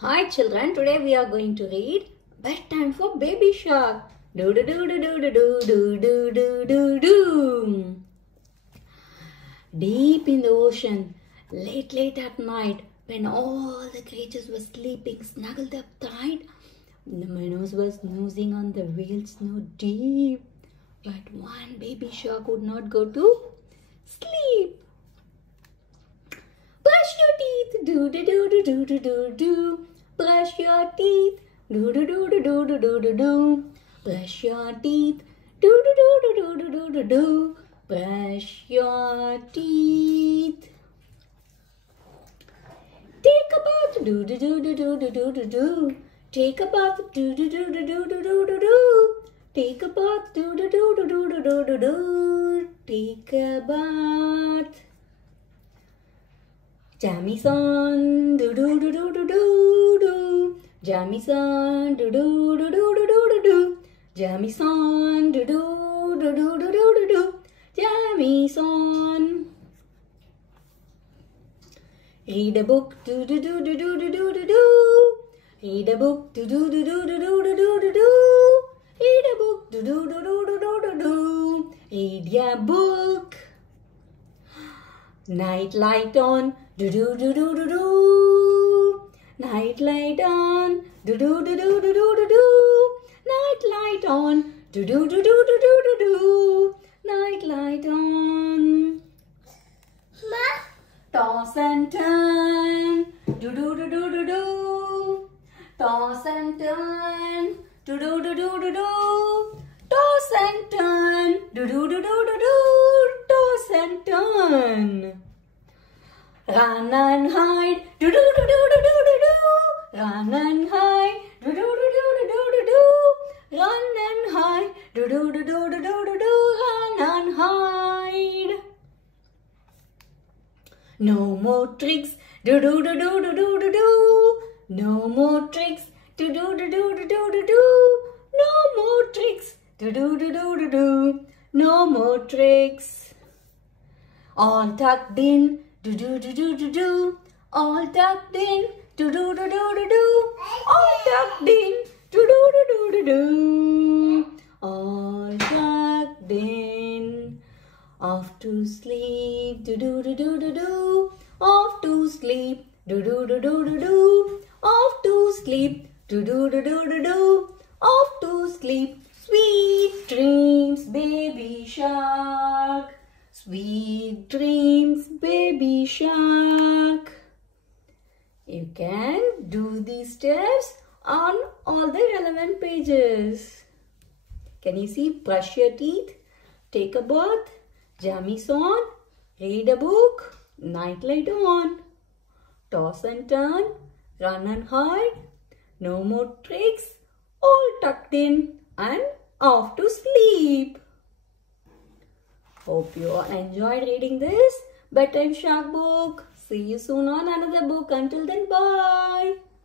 Hi children, today we are going to read Bedtime for Baby Shark. Do do do do do do do do do do do. Deep in the ocean, late at night, when all the creatures were sleeping snuggled up tight, the minnows were snoozing on the real snow deep. But one baby shark would not go to sleep. Brush your teeth, do do do do do do do do. Brush your teeth, do do do do do do do do do. Brush your teeth, do do do do do do do do do. Brush your teeth. Take a bath, do do do do do do do do do. Take a bath, do do do do do do do do do. Take a bath, do do do do do do do do do. Take a bath. Jammy-san, do do do do do do do. Jammy-san, do do do do do do do do. Jammy-san, do do do do do do do do. Jammy-san. Read a book, do do do do do do do do do. Read a book, do do do do do do do do do do. Read a book, do do do do do do do do. Read your book. Night light on, do do do do do do. Night light on, do do do do do do do do. Night light on, do do do do do do do do. Night light on. Toss and turn, do do do do do do. Toss and turn, do do do do do do. Toss and turn, do do do do do do. Toss and turn. Run and hide, do do do do do do do do. Run and hide, do do do do do do do do. Run and hide, do do do do do do do do. Run and hide. No more tricks, do do do do do do do do. No more tricks, do do do do do do do do. No more tricks, do do do do do do. No more tricks. All tucked in, do do do do do do. All tucked in, do do do do do do. All tucked in, do do do do do do. All tucked in. Off to sleep, do do do do do do. Off to sleep, do do do do do do. Off to sleep, do do do do do do. Off to sleep. Sweet dreams, baby shark. Sweet dreams, baby shark. You can do these steps on all the relevant pages. Can you see? Brush your teeth, take a bath, jammies on, read a book, night light on, toss and turn, run and hide, no more tricks, all tucked in and off to sleep. Hope you all enjoyed reading this Bedtime Shark book. See you soon on another book. Until then, bye.